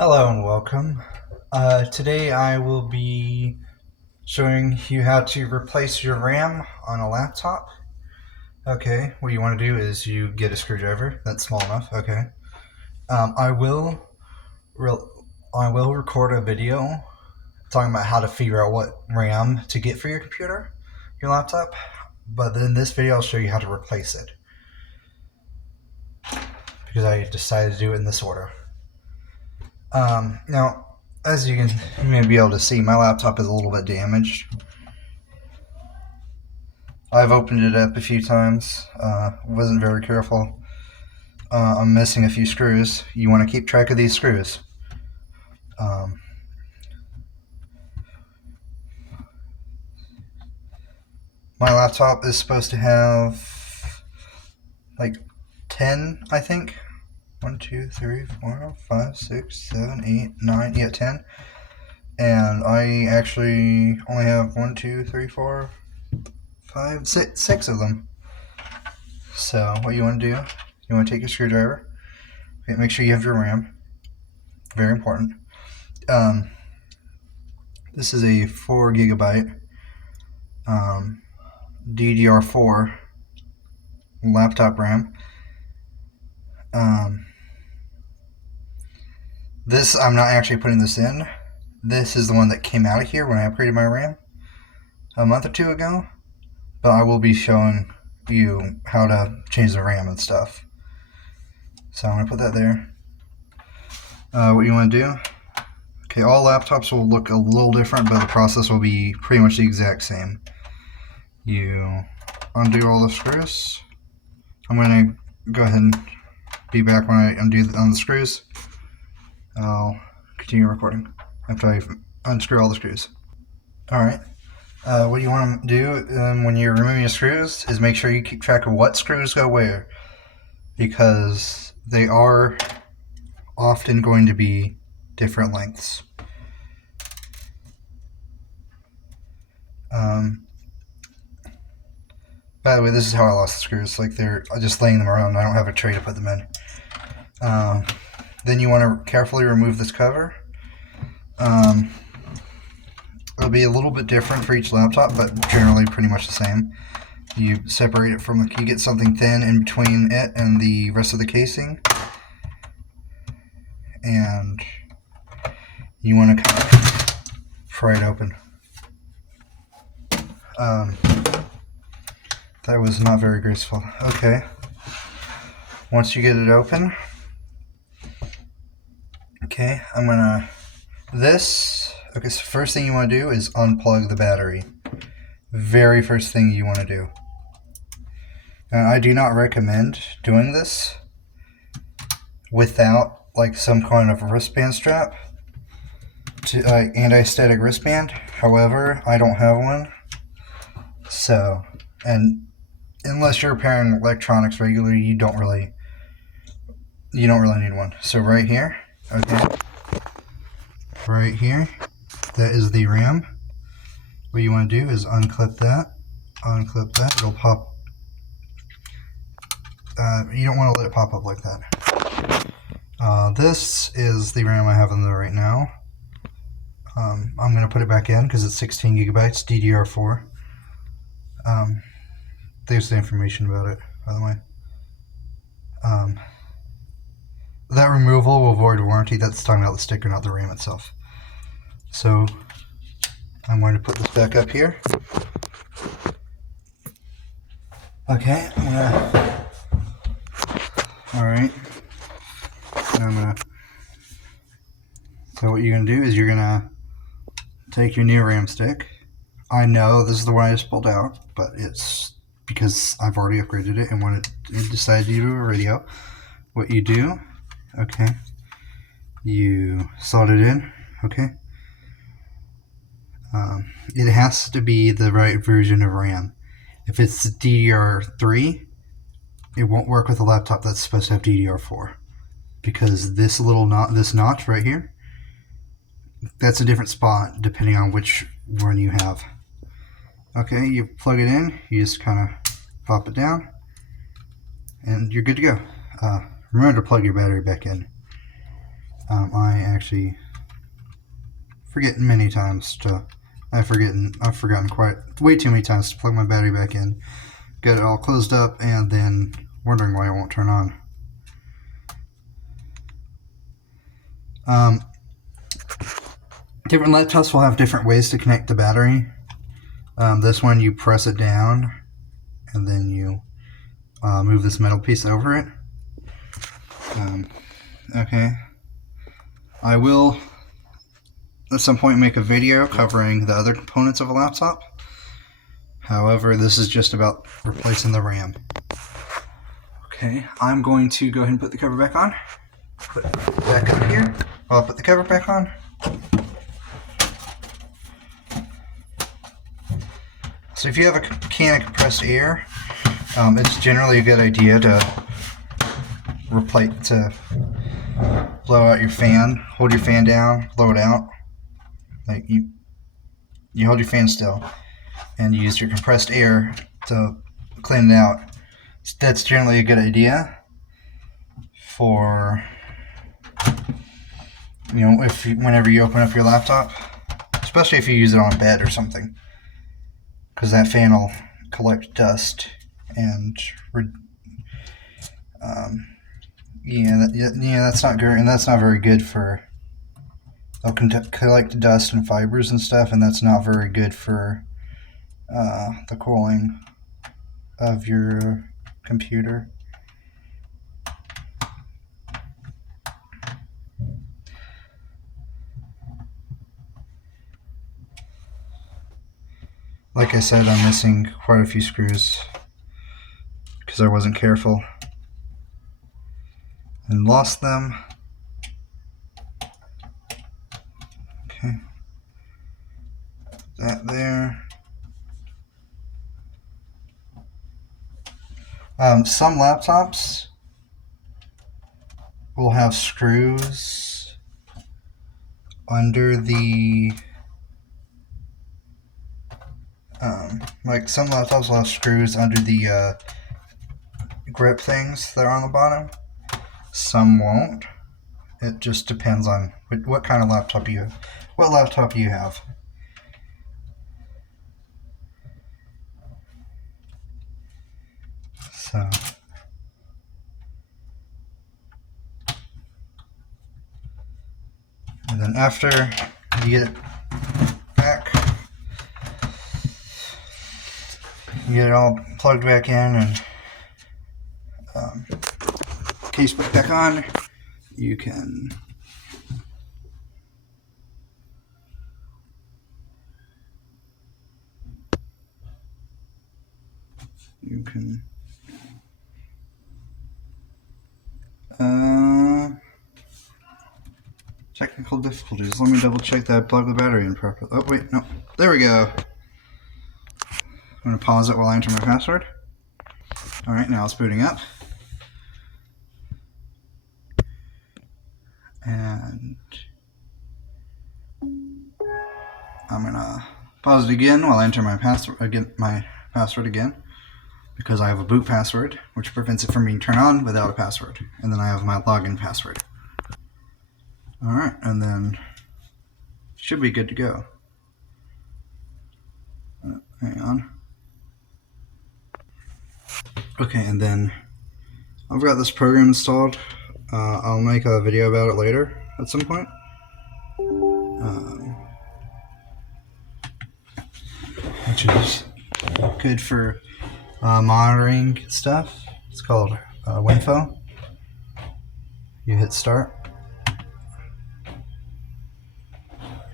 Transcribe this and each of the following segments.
Hello and welcome. Today I will be showing you how to replace your RAM on a laptop. Okay, what you want to do is you get a screwdriver that's small enough. Okay, um, I will re I will record a video talking about how to figure out what RAM to get for your computer, your laptop. But then this video I'll show you how to replace it because I decided to do it in this order. Now, as you may be able to see, my laptop is a little bit damaged. I've opened it up a few times, wasn't very careful. I'm missing a few screws. You want to keep track of these screws. My laptop is supposed to have like 10, I think. 1, 2, 3, 4, 5, 6, 7, 8, 9, yeah, 10. And I actually only have 1, 2, 3, 4, 5, 6 of them. So what you want to do, you want to take your screwdriver, make sure you have your RAM, very important. This is a 4 gigabyte DDR4 laptop RAM. This, I'm not actually putting this in. This is the one that came out of here when I upgraded my RAM a month or two ago. But I will be showing you how to change the RAM and stuff. So I'm going to put that there. What you want to do, okay, all laptops will look a little different, but the process will be pretty much the exact same. You undo all the screws. I'm going to go ahead and be back when I undo on the screws. I'll continue recording after I unscrew all the screws. Alright, what you want to do when you're removing your screws is make sure you keep track of what screws go where, because they are often going to be different lengths. By the way, this is how I lost the screws. Like, they're just laying them around. I don't have a tray to put them in. Then you want to carefully remove this cover. It'll be a little bit different for each laptop, but generally pretty much the same. You separate it from you get something thin in between it and the rest of the casing, and you want to kind of pry it open. That was not very graceful. Okay. Once you get it open, okay, okay, so first thing you want to do is unplug the battery. Very first thing you want to do. And I do not recommend doing this without like some kind of wristband strap, anti-static wristband. However, I don't have one. So, and unless you're repairing electronics regularly, you don't really need one. So right here, okay, right here, that is the RAM. What you want to do is unclip that, it'll pop. You don't want to let it pop up like that. This is the RAM I have in there right now. I'm going to put it back in because it's 16 gigabytes DDR4. There's the information about it, by the way. That removal will void warranty. That's talking about the sticker, not the RAM itself. So I'm going to put this back up here. Okay, alright. So what you're going to do is you're going to take your new RAM stick. I know this is the one I just pulled out, but it's because I've already upgraded it and decided to do a radio. What you do, okay, you slot it in, okay. It has to be the right version of RAM. If it's DDR3, it won't work with a laptop that's supposed to have DDR4, because this notch right here, that's a different spot depending on which one you have. Okay, you plug it in, you just kind of pop it down, and you're good to go. Remember to plug your battery back in. I actually forget many times to. I've forgotten quite way too many times to plug my battery back in, get it all closed up, and then wondering why it won't turn on. Different laptops will have different ways to connect the battery. This one, you press it down, and then you move this metal piece over it. Okay. I will, at some point, make a video covering the other components of a laptop. However, this is just about replacing the RAM. Okay, I'm going to go ahead and put the cover back on. Put it back up here. I'll put the cover back on. So if you have a can of compressed air, it's generally a good idea to blow out your fan. Hold your fan down, blow it out. Like you hold your fan still, and you use your compressed air to clean it out. That's generally a good idea for, whenever you open up your laptop, especially if you use it on a bed or something, because that fan will collect dust and that's not good, and that's not very good for. They'll collect dust and fibers and stuff, and that's not very good for the cooling of your computer. Like I said, I'm missing quite a few screws because I wasn't careful and lost them. Okay, that there. Some laptops will have screws under the like some laptops will have screws under the grip things that are on the bottom. Some won't. It just depends on what kind of laptop you have. So and then after you get it back, you get it all plugged back in and case back on, you can technical difficulties. Let me double check that I plugged the battery in properly. Oh wait, no. There we go. I'm going to pause it while I enter my password. Alright, now it's booting up. And I'm going to pause it again while I enter my password again, because I have a boot password, which prevents it from being turned on without a password. And then I have my login password. Alright, and then should be good to go. Hang on. Okay, and then I've got this program installed. I'll make a video about it later at some point. Which is good for monitoring stuff. It's called Winfo. You hit start.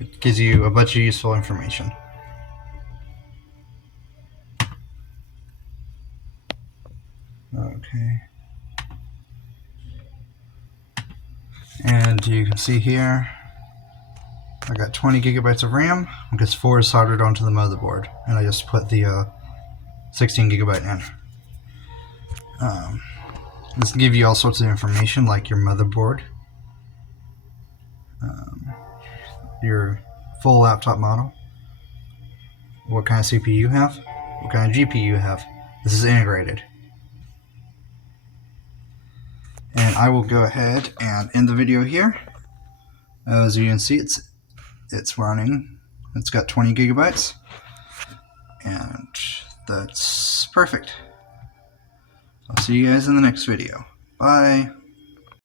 It gives you a bunch of useful information. Okay. And you can see here, I got 20 gigabytes of RAM because 4 is soldered onto the motherboard, and I just put the 16 gigabyte in. This can give you all sorts of information like your motherboard, your full laptop model, what kind of CPU you have, what kind of GPU you have. This is integrated. And I will go ahead and end the video here. As you can see, it's running. It's got 20 gigabytes, and that's perfect. I'll see you guys in the next video. Bye.